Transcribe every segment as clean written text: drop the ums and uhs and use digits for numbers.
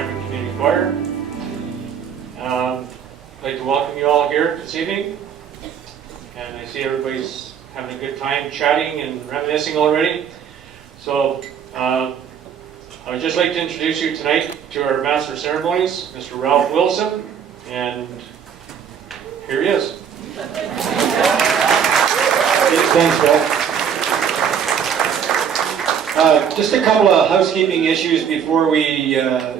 Pembroke Community Choir. I'd like to welcome you all here this evening. And I see everybody's having a good time chatting and reminiscing already. So I would just like to introduce you tonight to our Master of Ceremonies, Mr. Ralph Wilson. And here he is. Thanks, Bill. Just a couple of housekeeping issues before we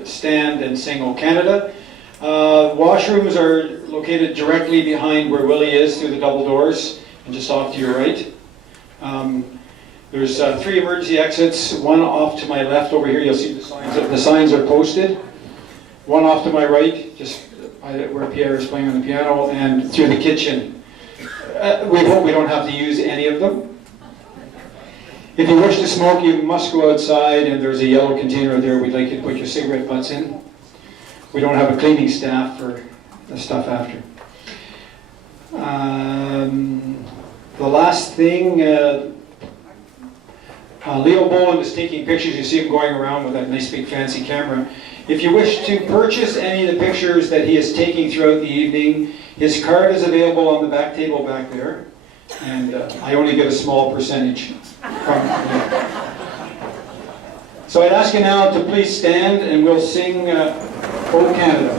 stand and sing O Canada. Washrooms are located directly behind where Willie is through the double doors and just off to your right. There's 3 emergency exits, one off to my left over here. You'll see the signs. The signs are posted. One off to my right, just where Pierre is playing on the piano, and through the kitchen. We hope we don't have to use any of them. If you wish to smoke, you must go outside, and there's a yellow container there we'd like you to put your cigarette butts in. We don't have a cleaning staff for the stuff after. The last thing, Leo Boland is taking pictures. You see him going around with that nice big fancy camera. If you wish to purchase any of the pictures that he is taking throughout the evening, his card is available on the back table back there, and I only get a small percentage from him. So I'd ask you now to please stand, and we'll sing O Canada.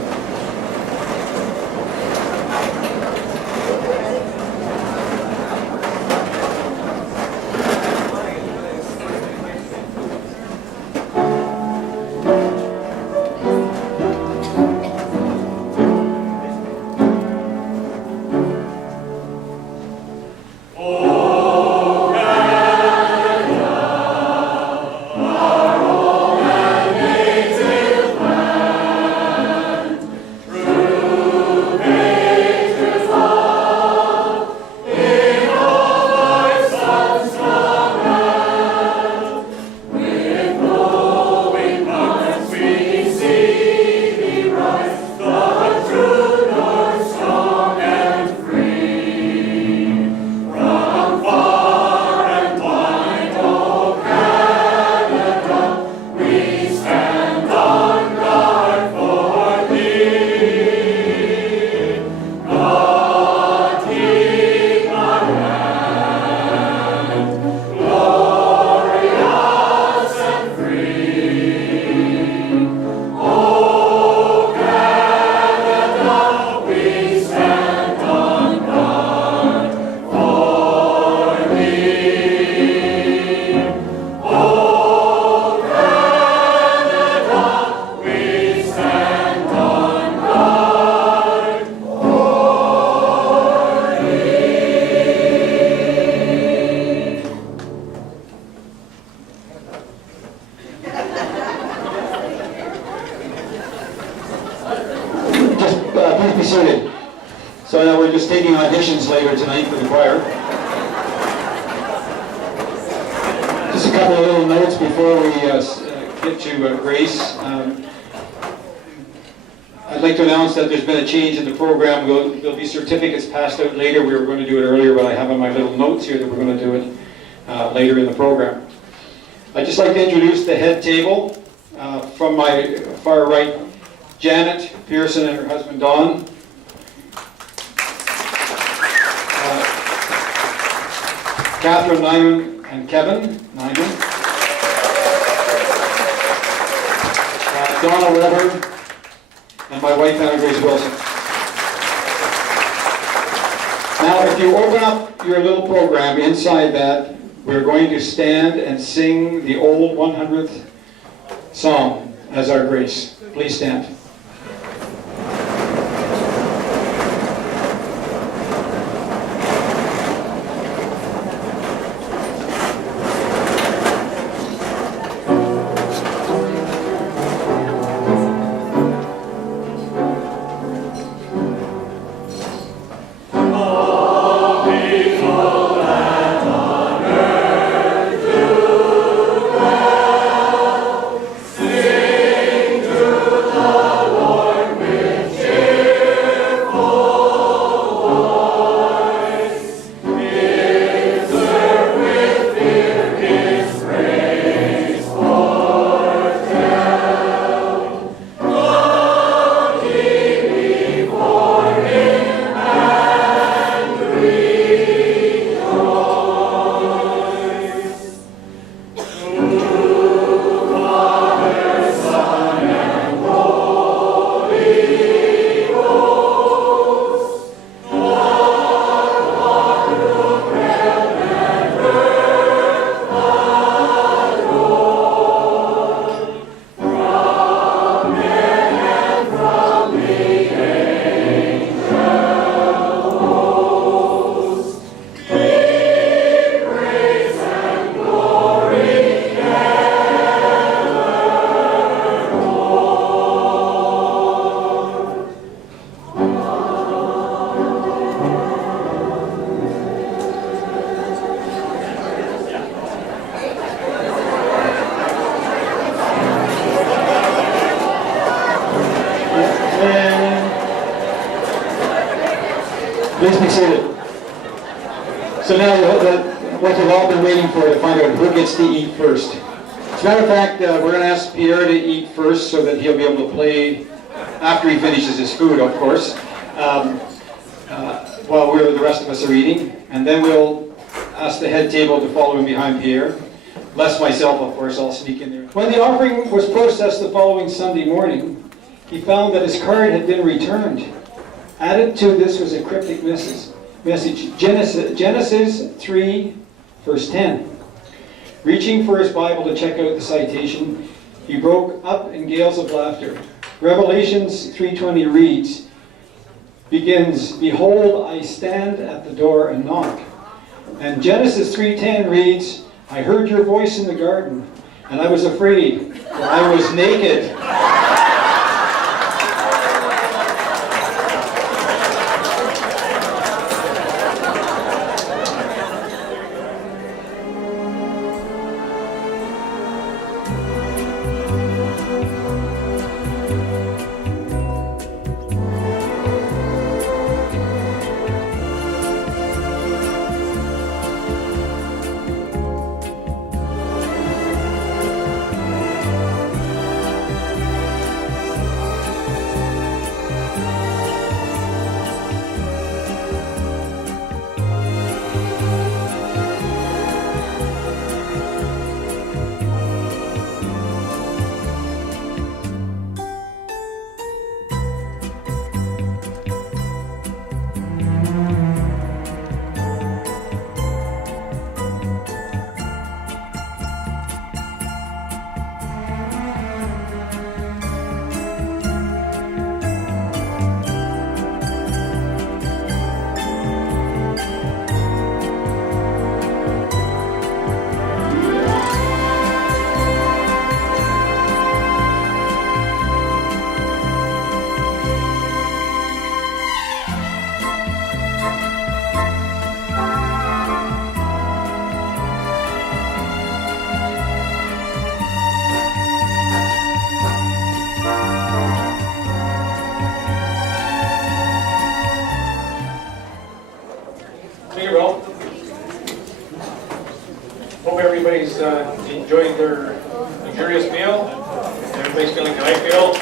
So now we're just taking auditions later tonight for the choir. Just a couple of little notes before we get to Grace. I'd like to announce that there's been a change in the program. There'll be certificates passed out later. We were going to do it earlier, but I have on my little notes here that we're going to do it later in the program. I'd just like to introduce the head table. From my far right, Janet Pearson and her husband Don. Catherine Nyman and Kevin Nyman. Donna Weber and my wife Anna Grace Wilson. Now if you open up your little program, inside that we're going to stand and sing the old 100th song as our grace. Please stand. Sing to the Please be seated. So now what you've all been waiting for, to find out who gets to eat first. As a matter of fact, we're going to ask Pierre to eat first so that he'll be able to play after he finishes his food, of course, while the rest of us are eating. And then we'll ask the head table to follow him behind Pierre. Less myself, of course, I'll sneak in there. When the offering was processed the following Sunday morning, he found that his card had been returned. Added to this was a cryptic message, Genesis 3, verse 10. Reaching for his Bible to check out the citation, he broke up in gales of laughter. Revelations 3:20 begins, "Behold, I stand at the door and knock." And Genesis 3:10 reads, "I heard your voice in the garden, and I was afraid, for I was naked." Hope everybody's enjoying their luxurious meal. Everybody's feeling like I feel.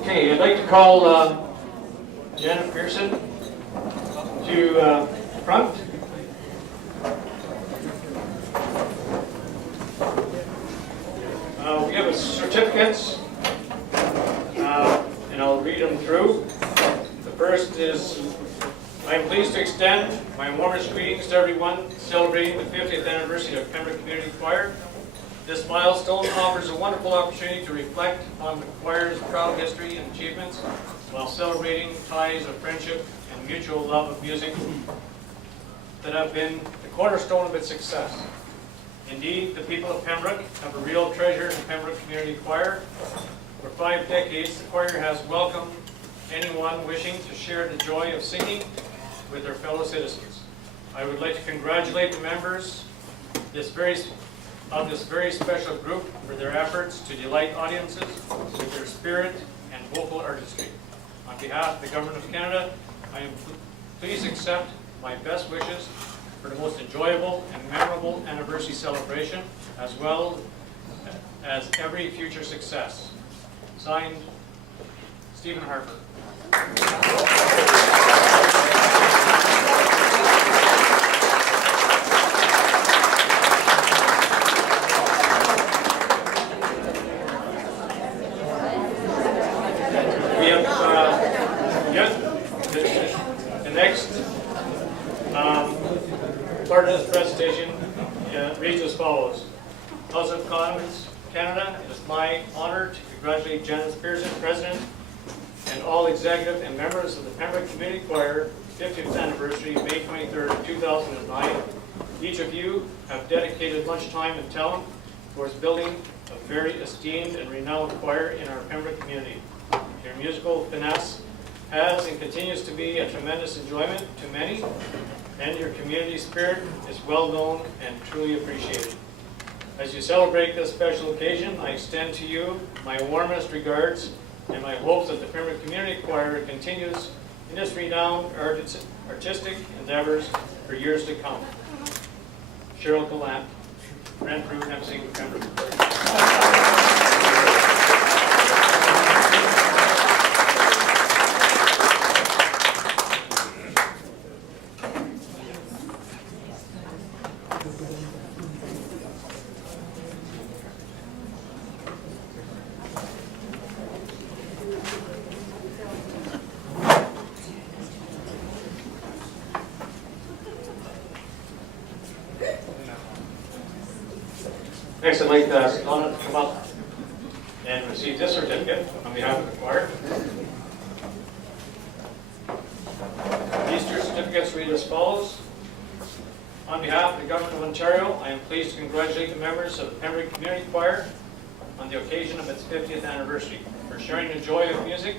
Okay, I'd like to call Janet Pearson to front. We have certificates, and I'll read them through. The first is, I am pleased to extend my warmest greetings to everyone celebrating the 50th anniversary of Pembroke Community Choir. This milestone offers a wonderful opportunity to reflect on the choir's proud history and achievements while celebrating ties of friendship and mutual love of music that have been the cornerstone of its success. Indeed, the people of Pembroke have a real treasure in Pembroke Community Choir. For 5 decades, the choir has welcomed anyone wishing to share the joy of singing with their fellow citizens. I would like to congratulate the members of this very special group for their efforts to delight audiences with their spirit and vocal artistry. On behalf of the Government of Canada, I am pleased to accept my best wishes for the most enjoyable and memorable anniversary celebration, as well as every future success. Signed, Stephen Harper. We have the next part of this presentation reads as follows. House of Commons, Canada, it is my honor to congratulate Janice Pearson, President, and all executive and members of the Pembroke Community Choir 50th anniversary, May 23rd, 2009. Each of you have dedicated much time and talent towards building a very esteemed and renowned choir in our Pembroke community. Your musical finesse has and continues to be a tremendous enjoyment to many, and your community spirit is well known and truly appreciated. As you celebrate this special occasion, I extend to you my warmest regards and my hopes that the Pembroke Community Choir continues in its renowned artistic endeavors for years to come. Cheryl Gallant, Renfrew, Nipissing, Pembroke. Next, I'd like to ask Donna to come up and receive this certificate on behalf of the choir. These two certificates read as follows. On behalf of the Government of Ontario, I am pleased to congratulate the members of the Pembroke Community Choir on the occasion of its 50th anniversary. For sharing the joy of music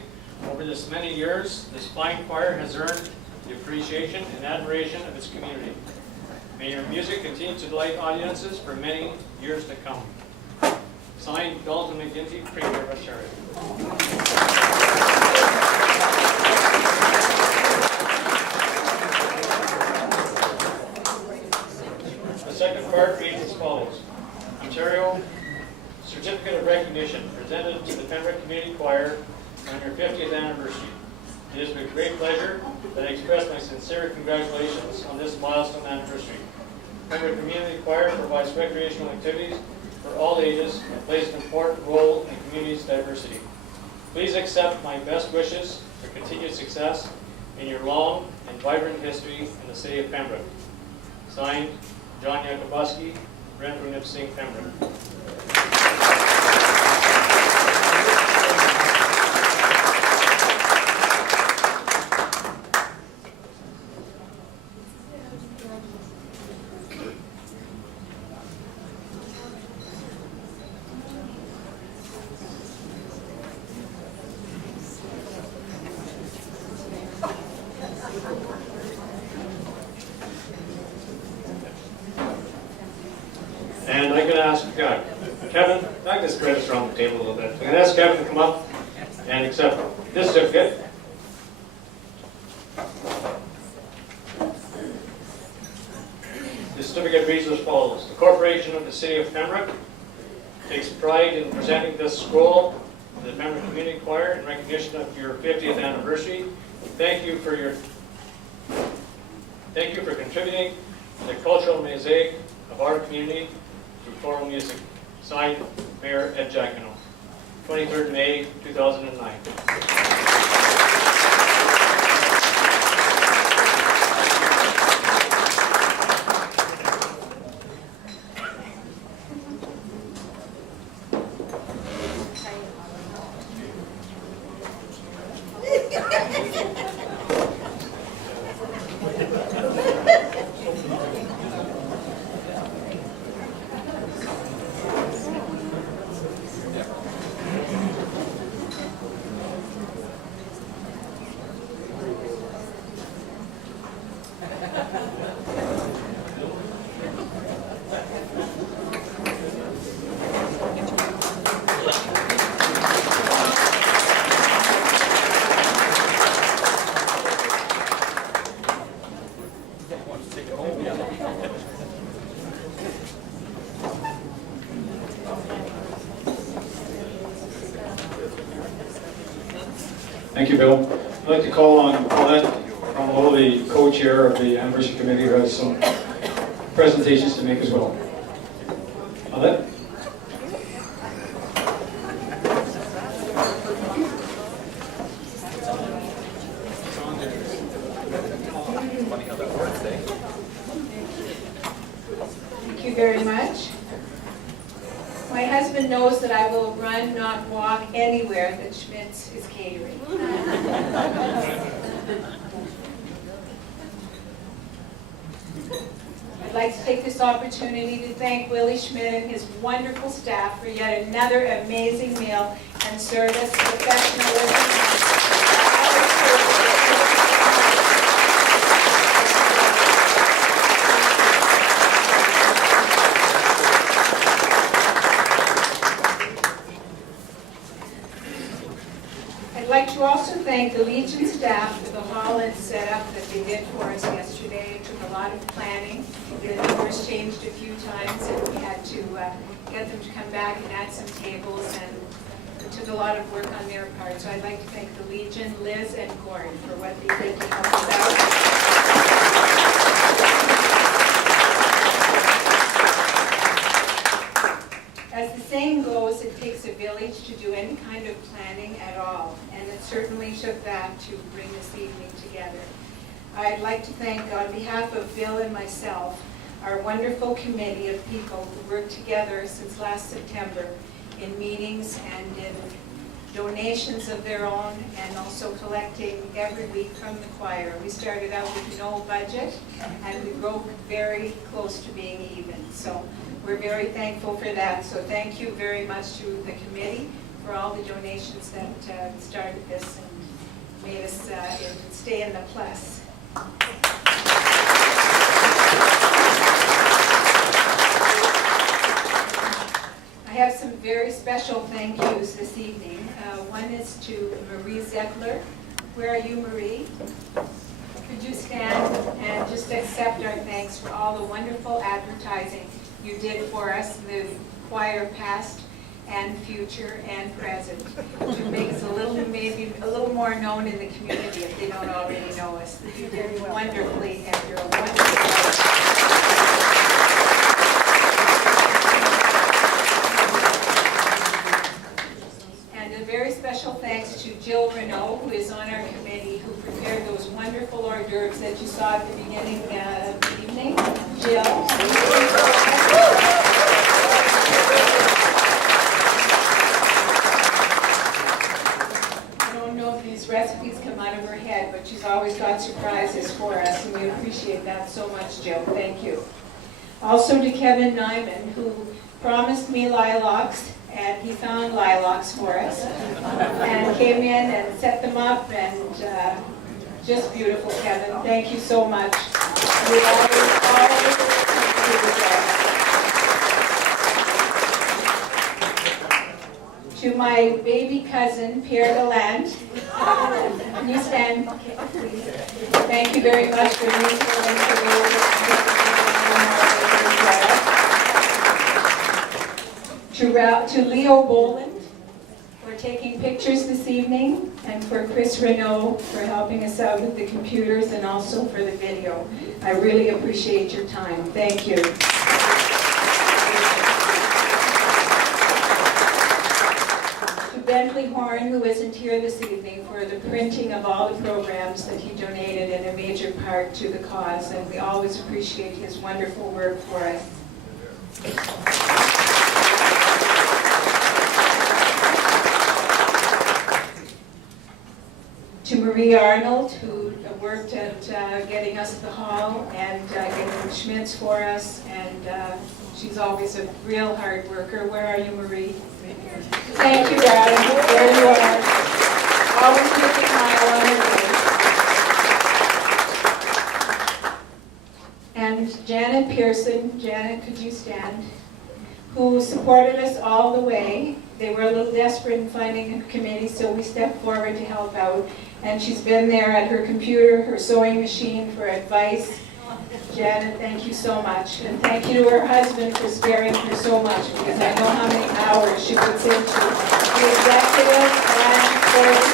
over this many years, this fine choir has earned the appreciation and admiration of its community. May your music continue to delight audiences for many years to come. Signed, Dalton McGinty, Premier of Ontario. The second part reads as follows. Ontario Certificate of Recognition presented to the Pembroke Community Choir on your 50th anniversary. It is with great pleasure that I express my sincere congratulations on this milestone anniversary. Pembroke Community Choir provides recreational activities for all ages and plays an important role in the community's diversity. Please accept my best wishes for continued success in your long and vibrant history in the city of Pembroke. Signed, John Yakubuski, Renfrew, Nipissing, Pembroke. And I'm going to ask Kevin, I can spread this around the table a little bit. I'm going to ask Kevin to come up and accept this certificate. This certificate reads as follows. The Corporation of the City of Pembroke takes pride in presenting this scroll to the Pembroke Community Choir in recognition of your 50th anniversary. Thank you for contributing to the cultural mosaic of our community through choral music. Signed, Mayor Ed Jacquinot. 23rd May 2009. Thank you, Bill. I'd like to call on Paulette Ronaldo, the co-chair of the Anniversary Committee, who has some presentations to make as well. Paulette? Thank you very much. My husband knows that I will run, not walk, anywhere that Schmitz is catering. I'd like to take this opportunity to thank Willie Schmidt and his wonderful staff for yet another amazing meal and service, professionalism, and the Legion staff for the hall and setup that they did for us yesterday. It took a lot of planning. The numbers changed a few times, and we had to get them to come back and add some tables, and it took a lot of work on their part. So I'd like to thank the Legion, Liz and Gordon, for what they did to help us out. As the saying goes, it takes a village to do any kind of planning at all, and it certainly took that to bring this evening together. I'd like to thank, on behalf of Bill and myself, our wonderful committee of people who worked together since last September in meetings and in donations of their own, and also collecting every week from the choir. We started out with no budget, and we broke very close to being even. So we're very thankful for that. So thank you very much to the committee for all the donations that started this and made us stay in the plus. I have some very special thank yous this evening. One is to Marie Zettler. Where are you, Marie? Could you stand and just accept our thanks for all the wonderful advertising you did for us, the choir past and future and present, to make us maybe a little more known in the community if they don't already know us. You did wonderfully, and you're a wonderful. Special thanks to Jill Renault, who is on our committee, who prepared those wonderful hors d'oeuvres that you saw at the beginning of the evening. Jill. I don't know if these recipes come out of her head, but she's always got surprises for us, and we appreciate that so much, Jill. Thank you. Also to Kevin Nyman, who promised me lilacs, and he found lilacs for us, and came in and set them up, and just beautiful, Kevin. Thank you so much. We always to my baby cousin, Pierre Galland. Can you stand, please? Thank you very much for being to Leo Boland for taking pictures this evening, and for Chris Renault for helping us out with the computers and also for the video. I really appreciate your time. Thank you. To Bentley Horn, who isn't here this evening, for the printing of all the programs that he donated in a major part to the cause, and we always appreciate his wonderful work for us. To Marie Arnold, who worked at getting us the hall and getting the Schmitz for us, and she's always a real hard worker. Where are you, Marie? Thank you, darling. There you are. Always with a smile on her face. And Janet Pearson. Janet, could you stand? Who supported us all the way. They were a little desperate in finding a committee, so we stepped forward to help out. And she's been there at her computer, her sewing machine for advice. Janet, thank you so much. And thank you to her husband for sparing her so much, because I know how many hours she puts into the executive and for the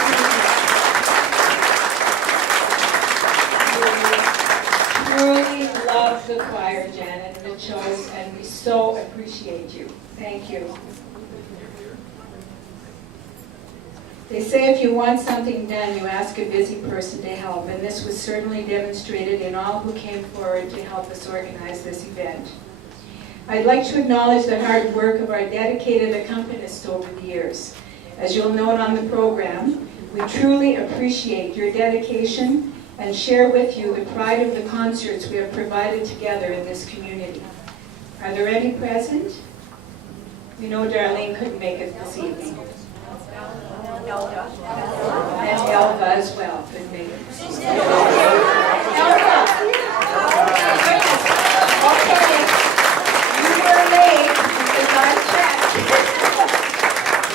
truly love the choir, Janet, and it shows, and we so appreciate you. Thank you. They say if you want something done, you ask a busy person to help, and this was certainly demonstrated in all who came forward to help us organize this event. I'd like to acknowledge the hard work of our dedicated accompanists over the years. As you'll note on the program, we truly appreciate your dedication and share with you the pride of the concerts we have provided together in this community. Are there any present? We know Darlene couldn't make it this evening. And Elva as well could make it. Elva! Okay, you were late because I checked.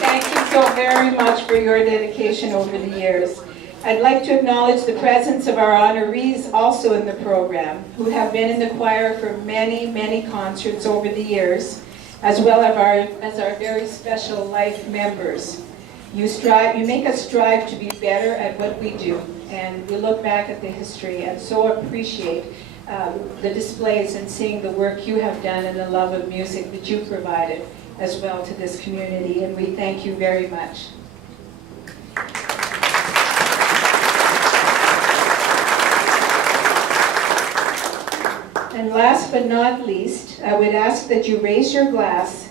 Thank you so very much for your dedication over the years. I'd like to acknowledge the presence of our honorees also in the program, who have been in the choir for many, many concerts over the years, as well as our very special life members. You make us strive to be better at what we do, and we look back at the history and so appreciate the displays and seeing the work you have done and the love of music that you provided as well to this community, and we thank you very much. And last but not least, I would ask that you raise your glass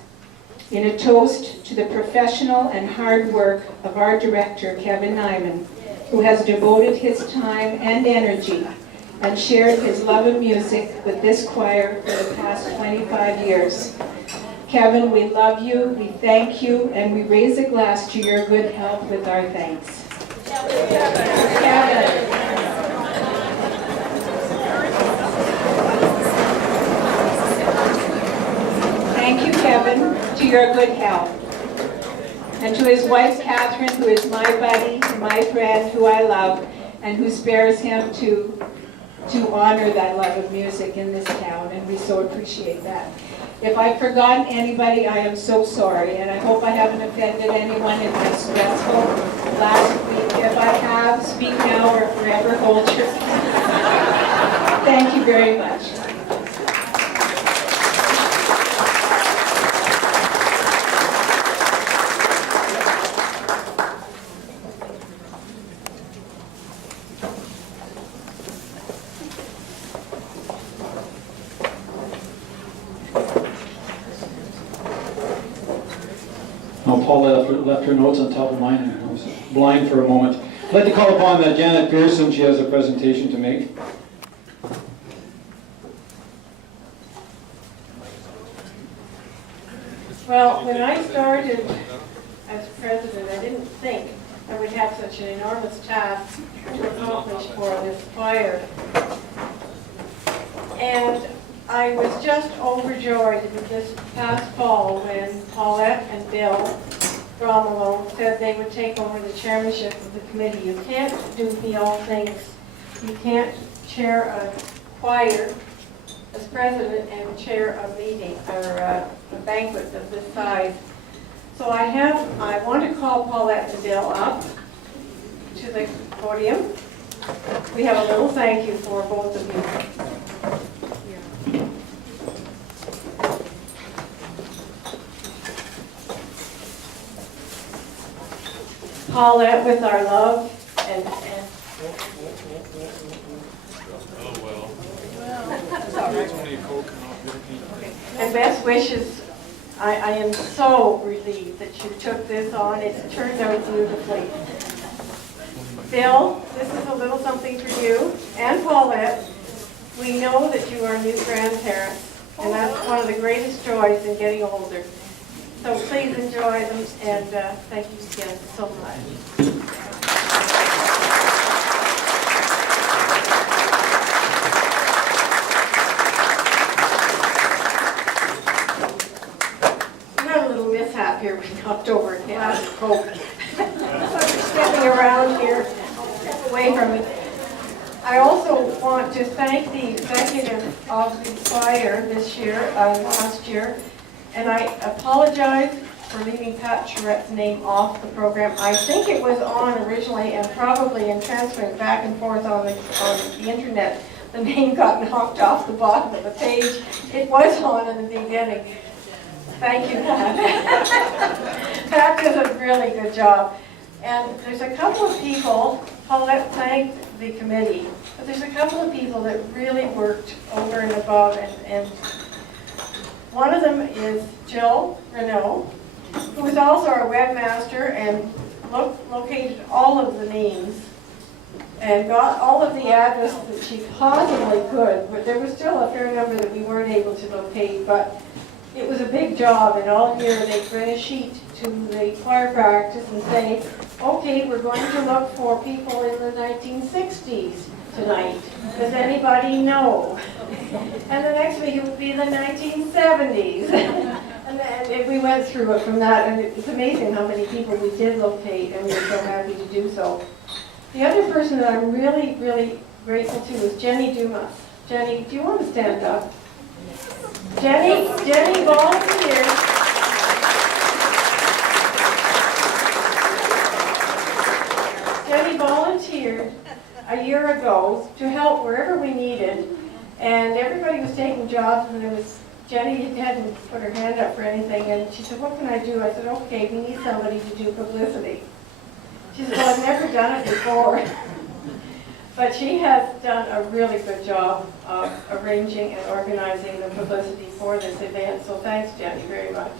in a toast to the professional and hard work of our director, Kevin Nyman, who has devoted his time and energy and shared his love of music with this choir for the past 25 years. Kevin, we love you, we thank you, and we raise a glass to your good health with our thanks. Kevin. Thank you, Kevin, to your good health. And to his wife, Catherine, who is my buddy, my friend, who I love, and who spares him to honor that love of music in this town, and we so appreciate that. If I've forgotten anybody, I am so sorry, and I hope I haven't offended anyone in my stressful last week. If I have, speak now or forever hold your peace. Thank you very much. Paula left her notes on top of mine, and I was blind for a moment. I'd like to call upon Janet Pearson. She has a presentation to make. Well, when I started as president, I didn't think I would have such an enormous task to accomplish for this choir. And I was just overjoyed this past fall when Paulette and Bill Romolo said they would take over the chairmanship of the committee. You can't do the all things. You can't chair a choir as president and chair a meeting or a banquet of this size. So I want to call Paulette and Bill up to the podium. We have a little thank you for both of you. Paulette, with our love and best wishes, I am so relieved that you took this on. It turned out beautifully. Bill, this is a little something for you and Paulette. We know that you are new grandparents, and that's one of the greatest joys in getting older. So please enjoy them, and thank you again so much. We had a little mishap here. We knocked over a can of Coke. So we're stepping around here, away from it. I also want to thank the executive of the choir this year, last year. And I apologize for leaving Pat Charrette's name off the program. I think it was on originally, and probably in transferring back and forth on the internet, the name got knocked off the bottom of the page. It was on in the beginning. Thank you, Pat. Pat does a really good job. And there's a couple of people, Paulette thanked the committee, but there's a couple of people that really worked over and above, and one of them is Christian Renault, who is also our webmaster and located all of the names and got all of the addresses that she possibly could, but there was still a fair number that we weren't able to locate, but it was a big job, and all year they bring a sheet to the choir practice and say, okay, we're going to look for people in the 1960s tonight. Does anybody know? And the next week it would be the 1970s. and we went through it from that, and it's amazing how many people we did locate, and we were so happy to do so. The other person that I'm really, really grateful to is Jenny Dumas. Jenny, do you want to stand up? Jenny volunteered. Jenny volunteered a year ago to help wherever we needed, and everybody was taking jobs, and Jenny hadn't put her hand up for anything, and she said, "What can I do?" I said, "Okay, we need somebody to do publicity." She said, "Well, I've never done it before." But she has done a really good job of arranging and organizing the publicity for this event, so thanks, Jenny, very much.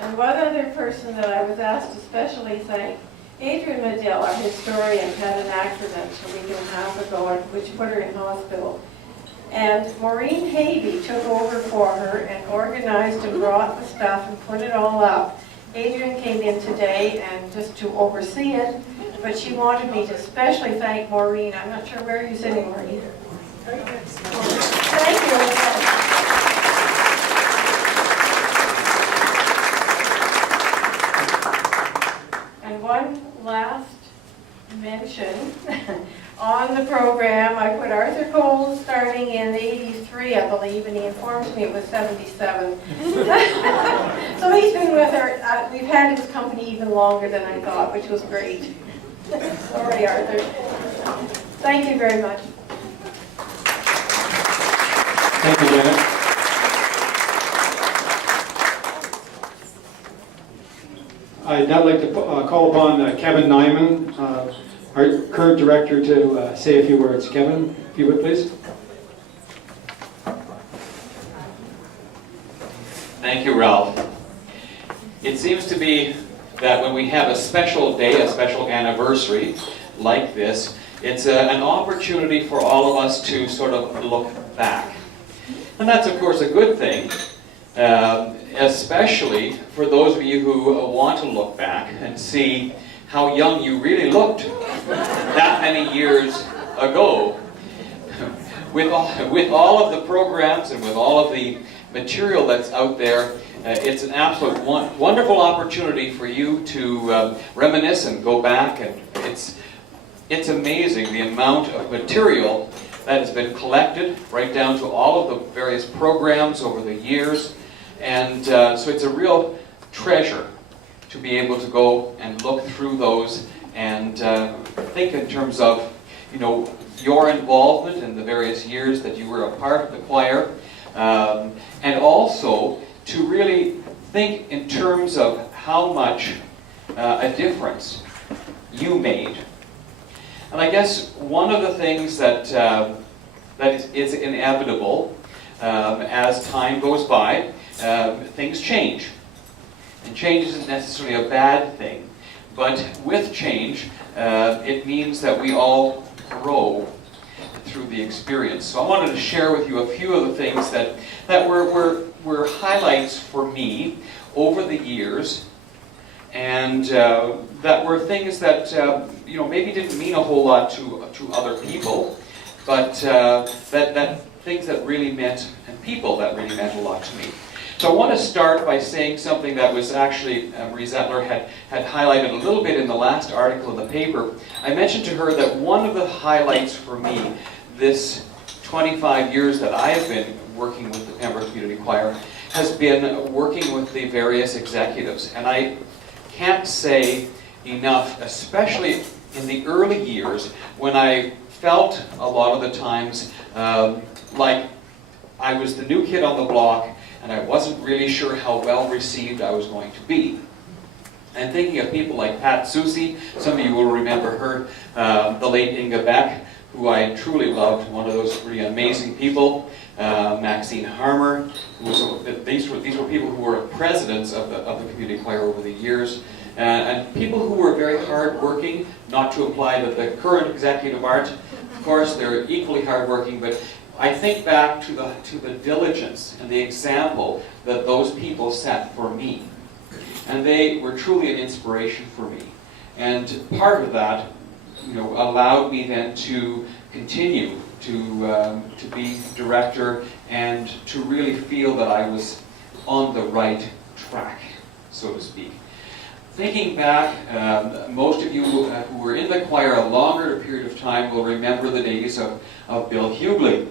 And one other person that I was asked to especially thank, Adrian Medill, our historian, had an accident a week and a half ago, which put her in hospital. And Maureen Havey took over for her and organized and brought the stuff and put it all up. Adrian came in today and just to oversee it, but she wanted me to especially thank Maureen. I'm not sure where you're sitting, Maureen. Thank you. And one last mention. On the program, I put Arthur Cole starting in '83, I believe, and he informed me it was '77. So he's been with her. We've had his company even longer than I thought, which was great. Sorry, Arthur. Thank you very much. Thank you, Janet. I'd now like to call upon Kevin Nyman, our current director, to say a few words. Kevin, if you would, please. Thank you, Ralph. It seems to be that when we have a special day, a special anniversary like this, it's an opportunity for all of us to sort of look back. And that's, of course, a good thing, especially for those of you who want to look back and see how young you really looked that many years ago. With all of the programs and with all of the material that's out there, it's an absolute wonderful opportunity for you to reminisce and go back, and it's amazing the amount of material that has been collected, right down to all of the various programs over the years, and so it's a real treasure to be able to go and look through those and think in terms of, you know, your involvement in the various years that you were a part of the choir, and also to really think in terms of how much a difference you made. And I guess one of the things that is inevitable as time goes by, things change. And change isn't necessarily a bad thing, but with change, it means that we all grow through the experience. So I wanted to share with you a few of the things that were highlights for me over the years, and that were things that you know, maybe didn't mean a whole lot to other people, but that things that really meant, and people that really meant a lot to me. So I want to start by saying something that was actually, Marie Zettler had highlighted a little bit in the last article in the paper. I mentioned to her that one of the highlights for me this 25 years that I have been working with the Pembroke Community Choir has been working with the various executives. And I can't say enough, especially in the early years, when I felt a lot of the times like I was the new kid on the block, and I wasn't really sure how well received I was going to be. And thinking of people like Pat Susie, some of you will remember her, the late Inga Beck, who I truly loved, one of those really amazing people, Maxine Harmer, these were people who were presidents of the community choir over the years, and people who were very hard-working, not to imply that the current executive aren't. Of course, they're equally hard-working, but I think back to the diligence and the example that those people set for me. And they were truly an inspiration for me. And part of that, you know, allowed me then to continue to be director and to really feel that I was on the right track, so to speak. Thinking back, most of you who were in the choir a longer period of time will remember the days of Bill Hughley.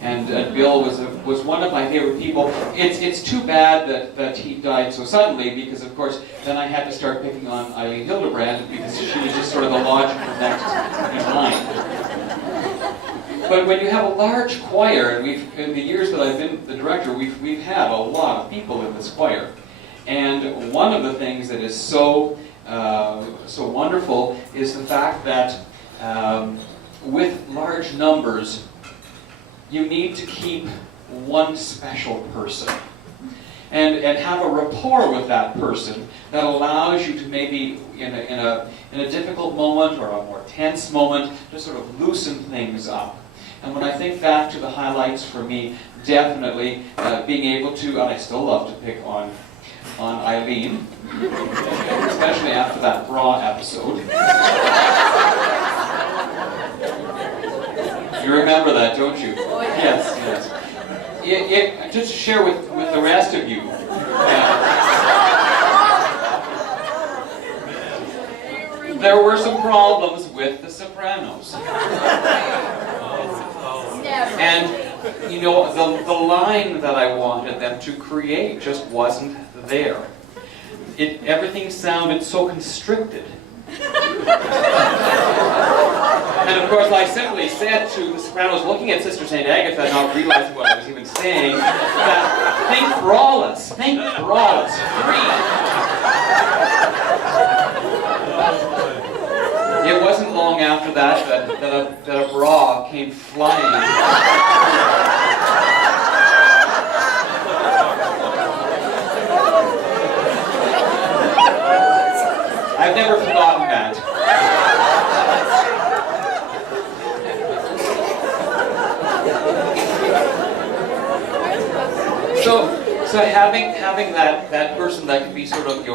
And Bill was one of my favorite people. It's too bad that he died so suddenly, because of course then I had to start picking on Eileen Hildebrand, because she was just sort of the logical next in line. But when you have a large choir, and in the years that I've been the director, we've had a lot of people in this choir. And one of the things that is so wonderful is the fact that with large numbers, you need to keep one special person and have a rapport with that person that allows you to maybe in a difficult moment or a more tense moment to sort of loosen things up. And when I think back to the highlights for me, definitely being able to, and I still love to pick on Eileen, especially after that bra episode. You remember that, don't you? Oh, yes. Yes. Just to share with the rest of you. There were some problems with the sopranos. And, you know, the line that I wanted them to create just wasn't there. Everything sounded so constricted. And of course, I simply said to the sopranos, looking at Sister St. Agatha, not realizing what I was even saying, that think braless, free. It wasn't long after that a bra came flying. I've never forgotten that. So having that person that can be sort of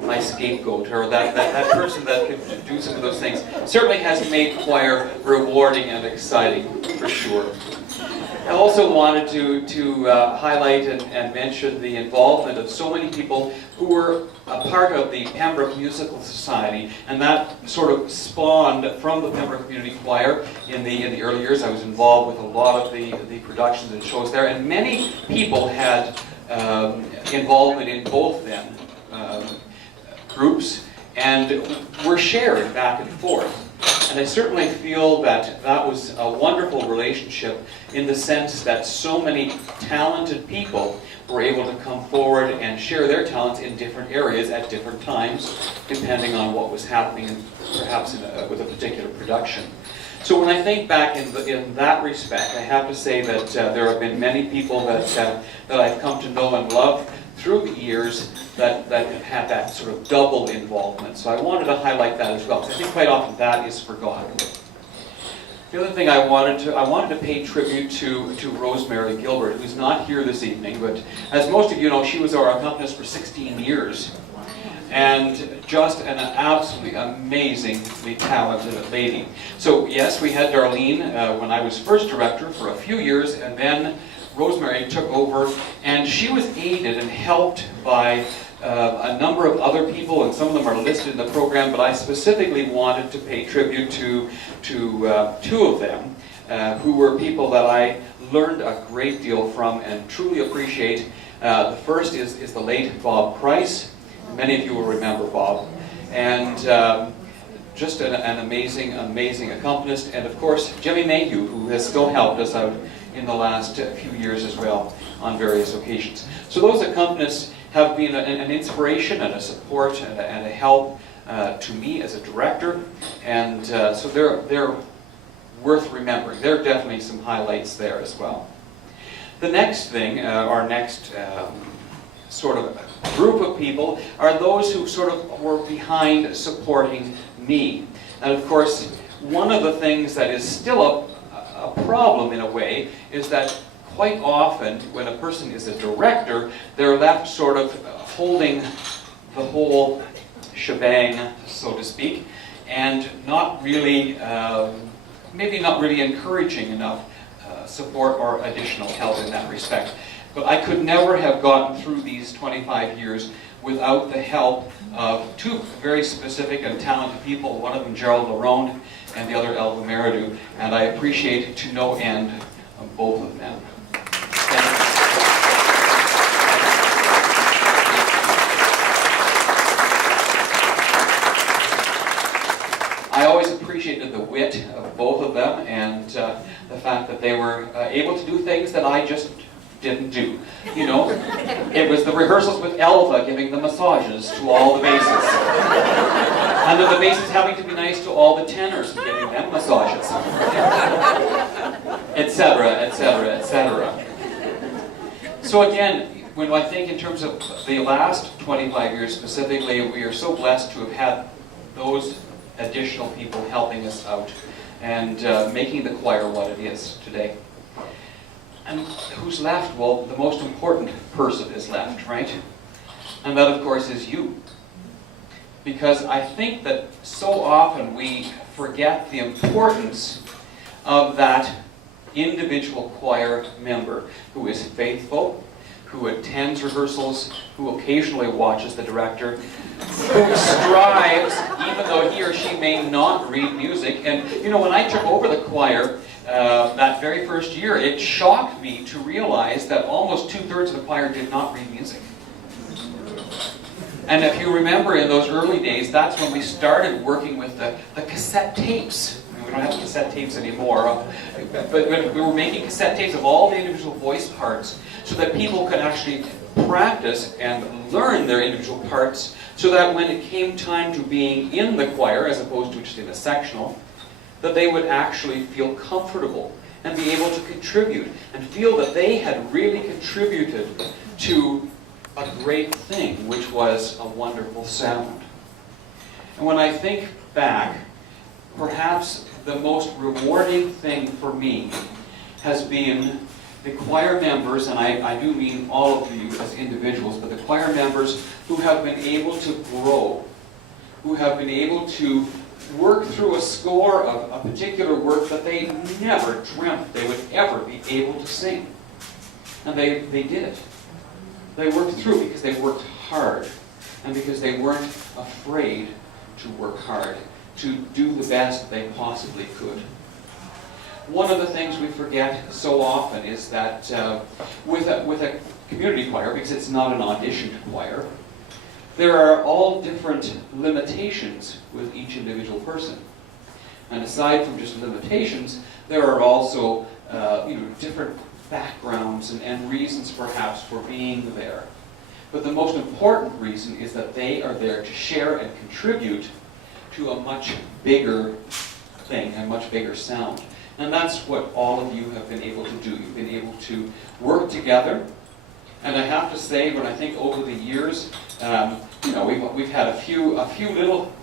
my scapegoat, or that person that can do some of those things, certainly has made choir rewarding and exciting, for sure. I also wanted to highlight and mention the involvement of so many people who were a part of the Pembroke Musical Society, and that sort of spawned from the Pembroke Community Choir in the early years. I was involved with a lot of the productions and shows there, and many people had involvement in both them groups, and were sharing back and forth. And I certainly feel that was a wonderful relationship, in the sense that so many talented people were able to come forward and share their talents in different areas at different times, depending on what was happening, perhaps with a particular production. So when I think back in that respect, I have to say that there have been many people that I've come to know and love through the years that have had that sort of double involvement. So I wanted to highlight that as well, because I think quite often that is forgotten. The other thing I wanted to pay tribute to Rosemary Gilbert, who's not here this evening, but as most of you know, she was our accompanist for 16 years. And just an absolutely amazingly talented lady. So yes, we had Darlene when I was first director for a few years, and then Rosemary took over, and she was aided and helped by a number of other people, and some of them are listed in the program, but I specifically wanted to pay tribute to two of them, who were people that I learned a great deal from and truly appreciate. The first is the late Bob Price. Many of you will remember Bob. And just an amazing accompanist. And of course, Jimmy Mayhew, who has still helped us out in the last few years as well on various occasions. So those accompanists have been an inspiration and a support and a help to me as a director. And so they're worth remembering. There are definitely some highlights there as well. The next thing, our next sort of group of people, are those who sort of were behind supporting me. And of course, one of the things that is still a problem in a way is that quite often when a person is a director, they're left sort of holding the whole shebang, so to speak, and not really, maybe not really encouraging enough support or additional help in that respect. But I could never have gotten through these 25 years without the help of two very specific and talented people, one of them Gerald Larone and the other Elva Meridu, and I appreciate to no end both of them. Thank you. I always appreciated the wit of both of them and the fact that they were able to do things that I just didn't do. You know, it was the rehearsals with Elva giving the massages to all the basses. And then the basses having to be nice to all the tenors and giving them massages. Etc., etc., etc. So again, when I think in terms of the last 25 years specifically, we are so blessed to have had those additional people helping us out and making the choir what it is today. And who's left? Well, the most important person is left, right? And that, of course, is you. Because I think that so often we forget the importance of that individual choir member who is faithful, who attends rehearsals, who occasionally watches the director, who strives, even though he or she may not read music. And, you know, when I took over the choir, that very first year, it shocked me to realize that almost 2/3 of the choir did not read music. And if you remember in those early days, that's when we started working with the cassette tapes. I mean, we don't have cassette tapes anymore, but we were making cassette tapes of all the individual voice parts so that people could actually practice and learn their individual parts so that when it came time to being in the choir, as opposed to just in a sectional, that they would actually feel comfortable and be able to contribute and feel that they had really contributed to a great thing, which was a wonderful sound. And when I think back, perhaps the most rewarding thing for me has been the choir members, and I do mean all of you as individuals, but the choir members who have been able to grow, who have been able to work through a score of a particular work that they never dreamt they would ever be able to sing. And they did it. They worked through because they worked hard, and because they weren't afraid to work hard, to do the best they possibly could. One of the things we forget so often is that with a community choir, because it's not an auditioned choir, there are all different limitations with each individual person. And aside from just limitations, there are also different backgrounds and reasons perhaps for being there. But the most important reason is that they are there to share and contribute to a much bigger thing, a much bigger sound. And that's what all of you have been able to do. You've been able to work together. And I have to say, when I think over the years, we've had a few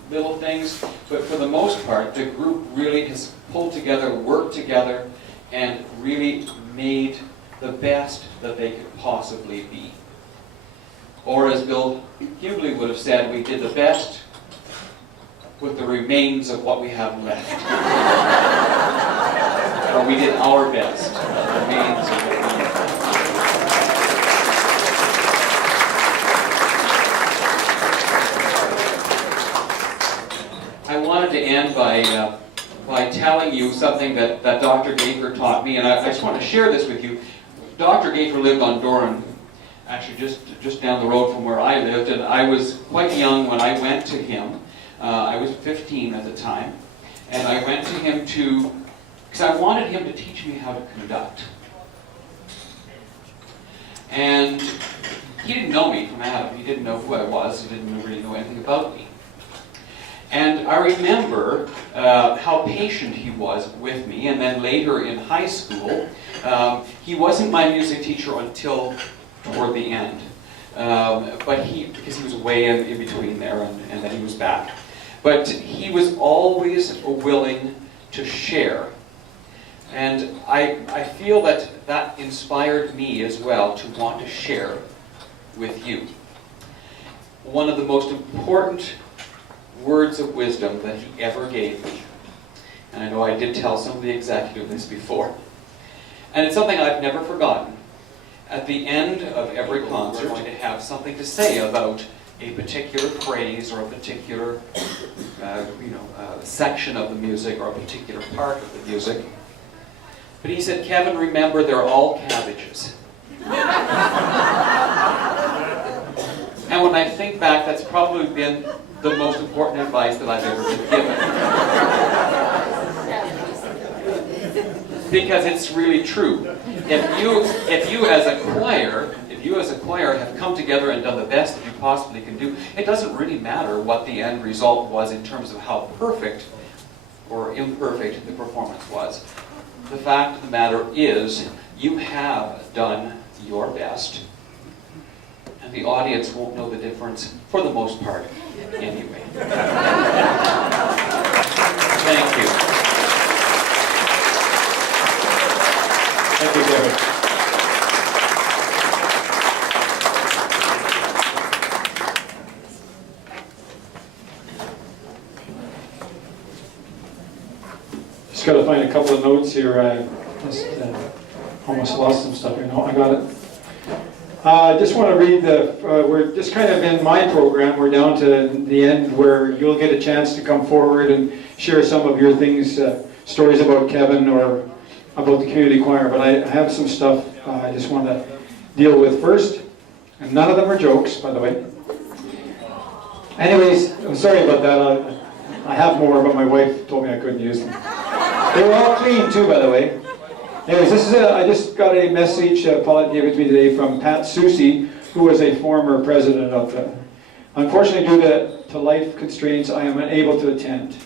little things, but for the most part, the group really has pulled together, worked together, and really made the best that they could possibly be. Or as Bill Hughley would have said, we did the best with the remains of what we have left. Or we did our best with the remains of what we have. I wanted to end by telling you something that Dr. Gaither taught me, and I just want to share this with you. Dr. Gaither lived on Doran, actually just down the road from where I lived, and I was quite young when I went to him. I was 15 at the time, and I went to him because I wanted him to teach me how to conduct. And he didn't know me from Adam. He didn't know who I was. He didn't really know anything about me. And I remember how patient he was with me, and then later in high school, he wasn't my music teacher until toward the end. Because he was away in between there, and then he was back. But he was always willing to share. And I feel that inspired me as well to want to share with you. One of the most important words of wisdom that he ever gave me, and I know I did tell some of the executive this before, and it's something I've never forgotten, at the end of every concert to have something to say about a particular phrase or a particular section of the music or a particular part of the music. But he said, Kevin, remember, they're all cabbages. And when I think back, that's probably been the most important advice that I've ever been given. Because it's really true. If you as a choir have come together and done the best that you possibly can do, it doesn't really matter what the end result was in terms of how perfect or imperfect the performance was. The fact of the matter is, you have done your best. And the audience won't know the difference, for the most part, anyway. Thank you. Thank you, Kevin. Just got to find a couple of notes here. I just almost lost some stuff here. No, I got it. I just want to read we're just kind of in my program. We're down to the end where you'll get a chance to come forward and share some of your things, stories about Kevin or about the community choir. But I have some stuff I just want to deal with first. And none of them are jokes, by the way. Anyways, I'm sorry about that. I have more, but my wife told me I couldn't use them. They were all clean too, by the way. Anyways, I just got a message, Paul gave it to me today, from Pat Susie, who was a former president of the... Unfortunately, due to life constraints, I am unable to attend.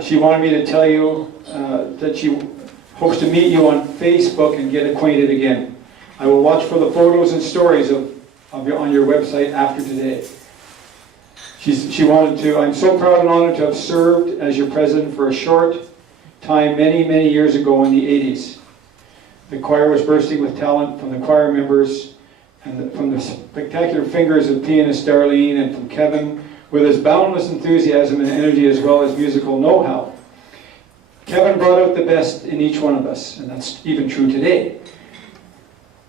She wanted me to tell you that she hopes to meet you on Facebook and get acquainted again. I will watch for the photos and stories on your website after today. She wanted to... I'm so proud and honored to have served as your president for a short time many, many years ago in the 80s. The choir was bursting with talent from the choir members and from the spectacular fingers of pianist Darlene and from Kevin with his boundless enthusiasm and energy as well as musical know-how. Kevin brought out the best in each one of us, and that's even true today.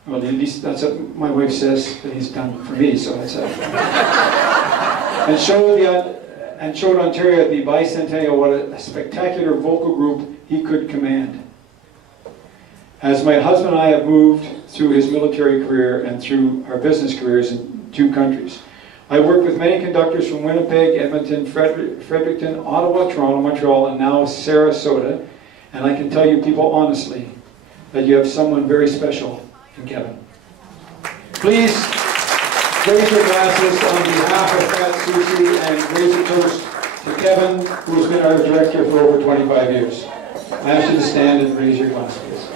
Well, at least that's what my wife says that he's done for me, so that's it. And showed Ontario at the bicentennial what a spectacular vocal group he could command. As my husband and I have moved through his military career and through our business careers in 2 countries, I worked with many conductors from Winnipeg, Edmonton, Fredericton, Ottawa, Toronto, Montreal, and now Sarasota, and I can tell you people honestly that you have someone very special in Kevin. Please raise your glasses on behalf of Pat Susie and raise a toast to Kevin, who's been our director for over 25 years. I ask you to stand and raise your glasses, please.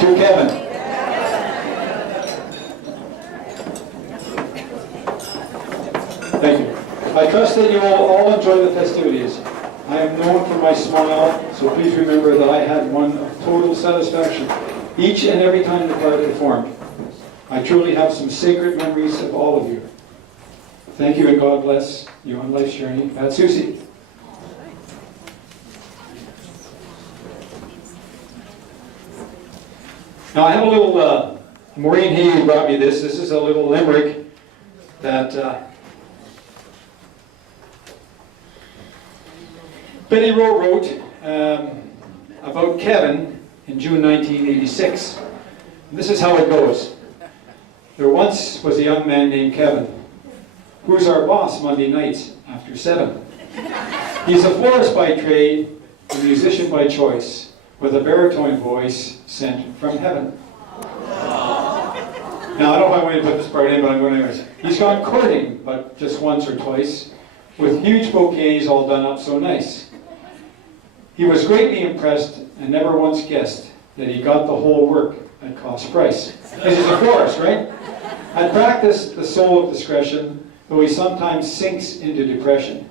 To Kevin. Thank you. I trust that you will all enjoy the festivities. I am known for my smile, so please remember that I had one of total satisfaction each and every time the choir performed. I truly have some sacred memories of all of you. Thank you and God bless you on life's journey. Pat Susie. Now I have a little, Maureen Hay brought me this. This is a little limerick that Betty Rowe wrote about Kevin in June 1986. And this is how it goes. There once was a young man named Kevin, who's our boss Monday nights after 7. He's a florist by trade, a musician by choice, with a baritone voice sent from heaven. Now, I don't know if I want to put this part in, but I'm going to anyways. He's gone courting, but just once or twice, with huge bouquets all done up so nice. He was greatly impressed and never once guessed that he got the whole work at cost price. Because he's a florist, right? Had practiced the soul of discretion, though he sometimes sinks into depression.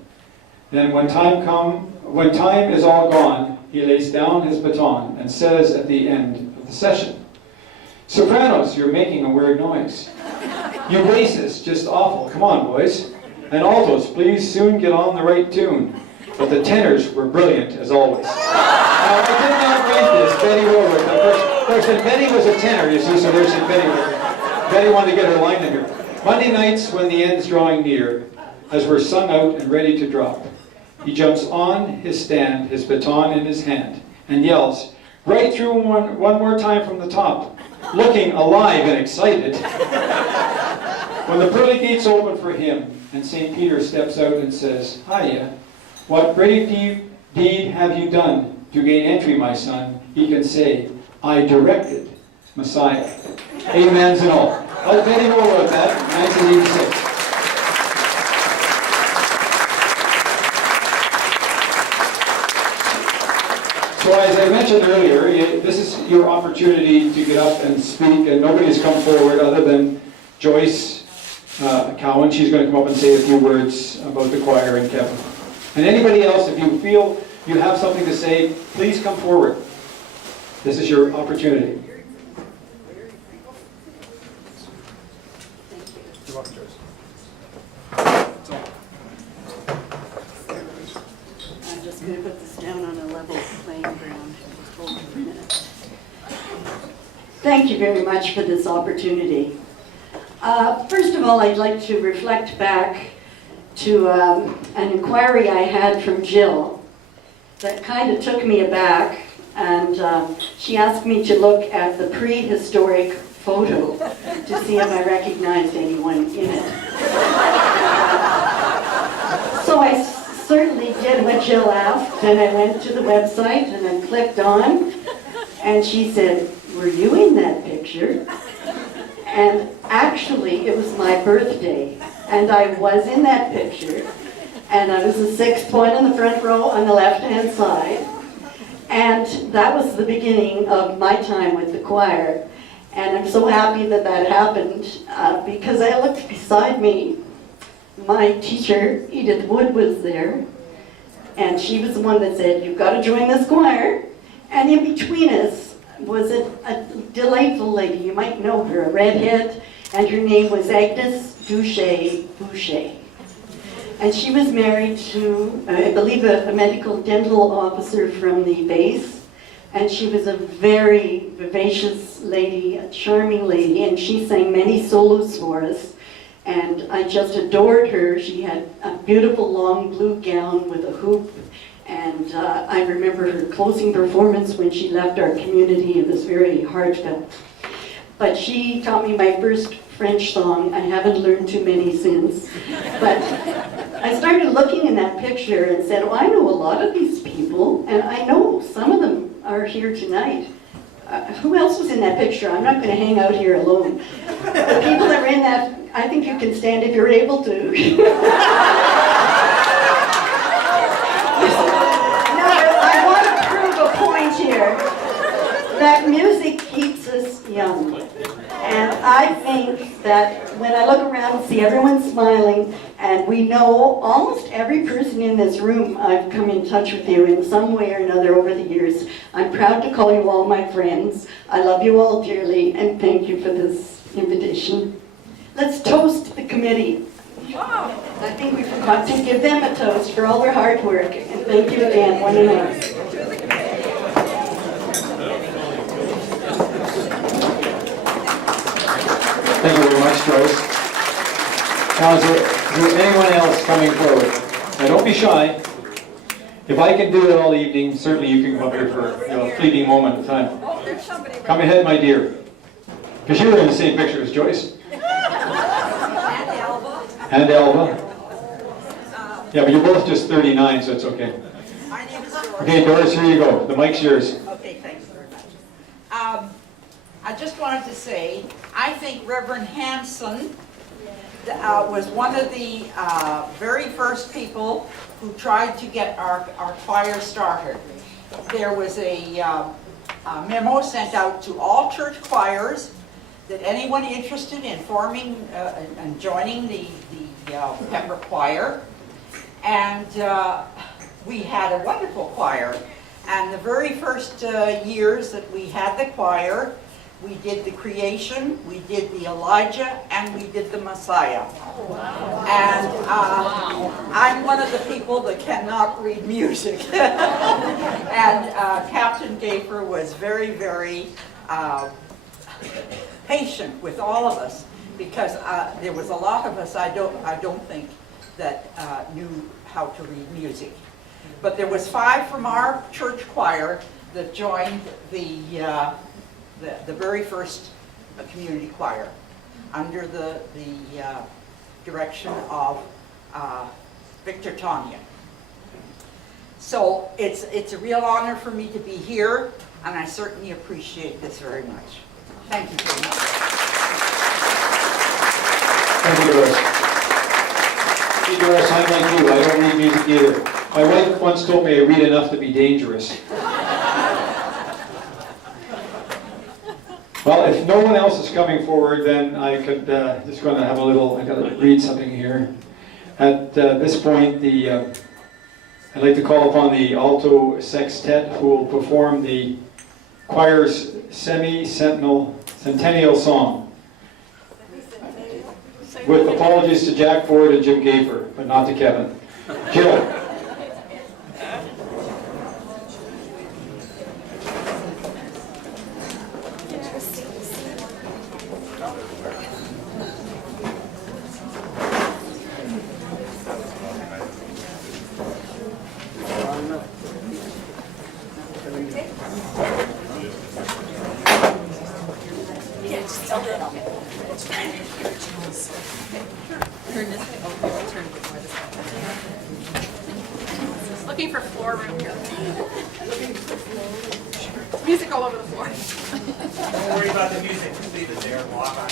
Then when time is all gone, he lays down his baton and says at the end of the session, "Sopranos, you're making a weird noise. You basses, just awful. Come on, boys. And altos, please soon get on the right tune. but the tenors were brilliant as always. Now, I did not read this, Betty Woolworth. Of course, Betty was a tenor, you see, so there's Betty Woolworth. Betty wanted to get her line in here. Monday nights when the end's drawing near, as we're sung out and ready to drop, he jumps on his stand, his baton in his hand, and yells, right through one more time from the top, looking alive and excited. When the pearly gates open for him, and St. Peter steps out and says, "Hiya, what brave deed have you done to gain entry, my son?" he can say, "I directed Messiah." Amens and all. Well, Betty Moore wrote that in 1986. So as I mentioned earlier, this is your opportunity to get up and speak, and nobody has come forward other than Joyce Cowan. She's going to come up and say a few words about the choir and Kevin. And anybody else, if you feel you have something to say, please come forward. This is your opportunity. You're welcome, Joyce. I'm just going to put this down on a level playing ground. Just hold it for a minute. Thank you very much for this opportunity. First of all, I'd like to reflect back to an inquiry I had from Jill that kind of took me aback, and she asked me to look at the prehistoric photo to see if I recognized anyone in it. So I certainly did what Jill asked, and I went to the website and I clicked on, and she said, "Were you in that picture?" And actually, it was my birthday, and I was in that picture, and I was the sixth one in the front row on the left-hand side, and that was the beginning of my time with the choir. And I'm so happy that that happened, because I looked beside me. My teacher, Edith Wood, was there, and she was the one that said, "You've got to join this choir." And in between us was a delightful lady. You might know her, a redhead, and her name was Agnes Boucher. And she was married to, I believe, a medical dental officer from the base. And she was a very vivacious lady, a charming lady, and she sang many solos for us. And I just adored her. She had a beautiful long blue gown with a hoop. And I remember her closing performance when she left our community. It was very heartfelt. But she taught me my first French song. I haven't learned too many since. But I started looking in that picture and said, "Oh, I know a lot of these people, and I know some of them are here tonight." Who else was in that picture? I'm not going to hang out here alone. The people that were in that, I think you can stand if you're able to. I want to prove a point here, that music keeps us young. And I think that when I look around and see everyone smiling, and we know almost every person in this room, I've come in touch with you in some way or another over the years. I'm proud to call you all my friends. I love you all dearly, and thank you for this invitation. Let's toast the committee. I think we forgot to give them a toast for all their hard work, and thank you again, one and all. Thank you very much, Joyce. Now, is there anyone else coming forward? Now, don't be shy. If I can do it all evening, certainly you can come up here for a fleeting moment of time. Come ahead, my dear. Because you were in the same picture as Joyce. And Alva. Yeah, but you're both just 39, so it's okay. My name is Doris. Okay, Doris, here you go. The mic's yours. Okay, thanks very much. I just wanted to say, I think Reverend Hanson was one of the very first people who tried to get our choir started. There was a memo sent out to all church choirs that anyone interested in forming and joining the Pembroke Choir. And we had a wonderful choir. And the very first years that we had the choir, we did the Creation, we did the Elijah, and we did the Messiah. And I'm one of the people that cannot read music. And Captain Gaper was very, very patient with all of us, because there was a lot of us I don't think that knew how to read music. But there was 5 from our church choir that joined the very first community choir under the direction of Victor Tanya. So it's a real honor for me to be here, and I certainly appreciate this very much. Thank you very much. Thank you, Doris. See, Doris, I'm like you. I don't read music either. My wife once told me I read enough to be dangerous. Well, if no one else is coming forward, then I could just going to have a little. I got to read something here. At this point, I'd like to call upon the alto sextet who will perform the choir's semi-centennial song. With apologies to Jack Ford and Jim Gaper, but not to Kevin. Jill. Looking for floor room here. Music all over the floor. Don't worry about the music. Just leave it there and walk on it.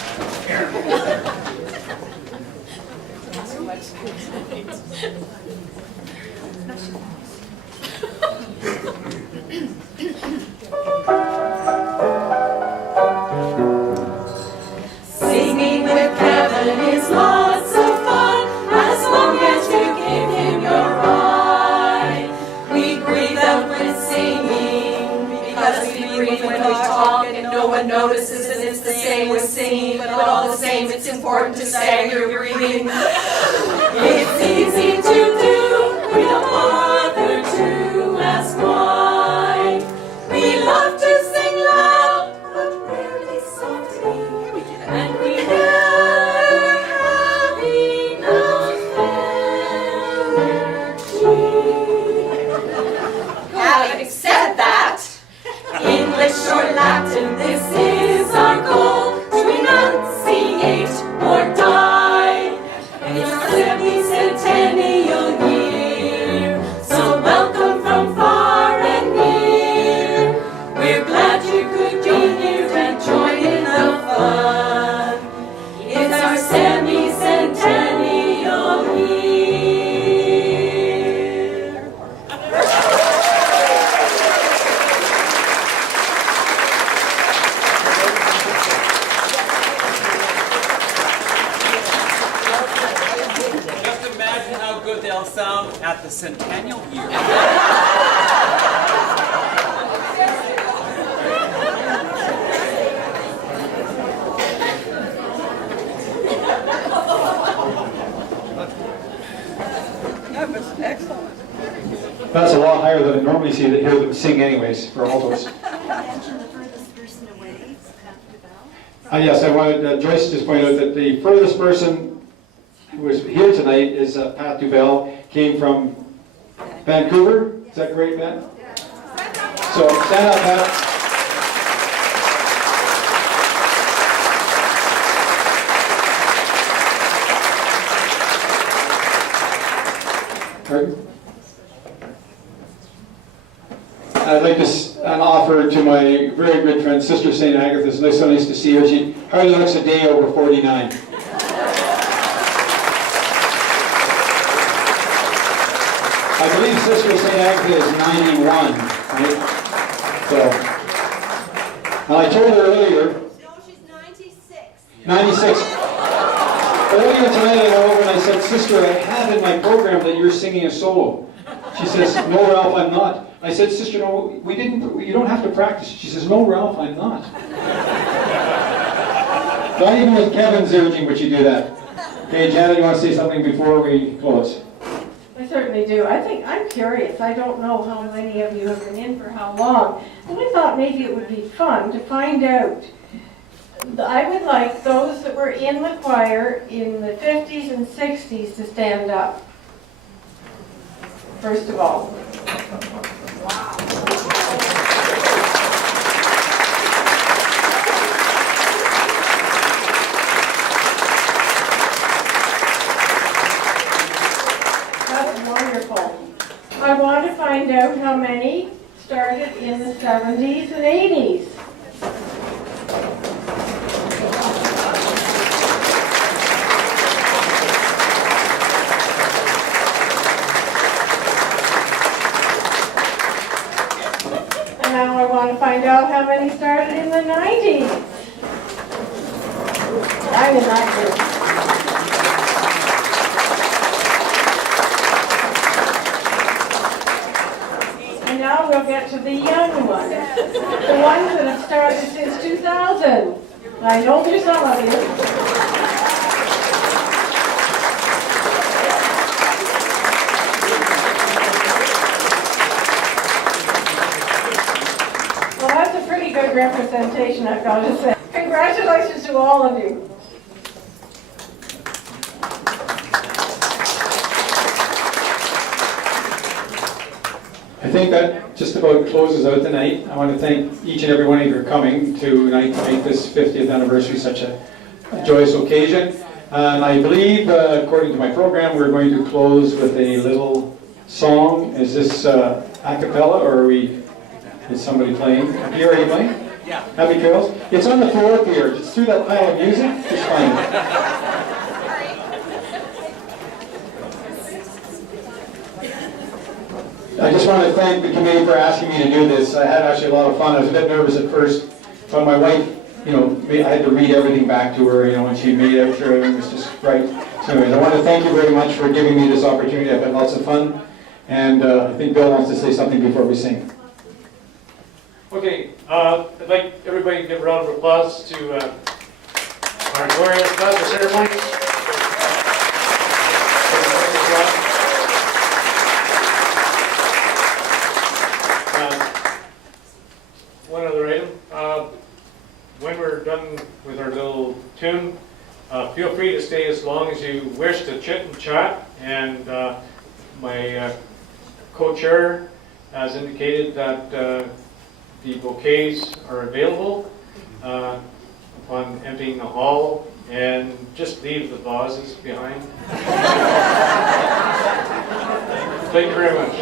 Singing with Kevin is lots of fun, as long as you give him your right. We breathe out with singing, because we breathe when we talk, and no one notices, and it's the same with singing, but all the same, it's important to stagger your breathing. It's easy to do, we don't bother to ask why. We love to sing loud, but rarely softly, and we never have enough energy. Having said that, English or Latin, this is our goal, to enunciate or die. It's our 70th year, so welcome from far and near. We're glad you could be here and join in the fun. It's our semi-centennial year. Just imagine how good they'll sound at the centennial year. That's a lot higher than I normally see that hear them sing anyways for altos. Mention the furthest person away, Bell. Yes, I wanted, Joyce just pointed out that the furthest person who is here tonight is Pat Dubell, came from Vancouver. Is that correct, Matt? So stand up, Pat. Pardon? I'd like to offer to my very good friend, Sister St. Agatha. It's so nice to see her. She hardly looks a day over 49. I believe Sister St. Agatha is 91, right? So, and I told her earlier. No, she's 96. 96. Earlier tonight I went over and I said, Sister, I have in my program that you're singing a solo. She says, no, Ralph, I'm not. I said, Sister, no, you don't have to practice. She says, no, Ralph, I'm not. Not even with Kevin's urging would you do that. Okay, Janet, you want to say something before we close? I certainly do. I'm curious. I don't know how many of you have been in for how long. And I thought maybe it would be fun to find out. I would like those that were in the choir in the 50s and 60s to stand up. First of all. That's wonderful. I want to find out how many started in the 70s and 80s. And now I want to find out how many started in the 90s. I'm in that group. And now we'll get to the young ones. The ones that have started since 2000. I know there's some of you. Well, that's a pretty good representation, I've got to say. Congratulations to all of you. I think that just about closes out the night. I want to thank each and every one of you for coming tonight to make this 50th anniversary such a joyous occasion. And I believe, according to my program, we're going to close with a little song. Is this a cappella, or is somebody playing? Pierre, are you playing? Yeah. Happy Carols? It's on the floor, Pierre. Just through that pile of music, just find it. I just want to thank the committee for asking me to do this. I had actually a lot of fun. I was a bit nervous at first, but my wife, I had to read everything back to her, and she made sure everything was just right. So anyways, I want to thank you very much for giving me this opportunity. I've had lots of fun, and I think Bill wants to say something before we sing. Okay, I'd like everybody to give a round of applause to our glorious plasma ceremonies. One other item. When we're done with our little tune, feel free to stay as long as you wish to chit and chat. And my co-chair has indicated that the bouquets are available upon emptying the hall, and just leave the vases behind. Thank you very much.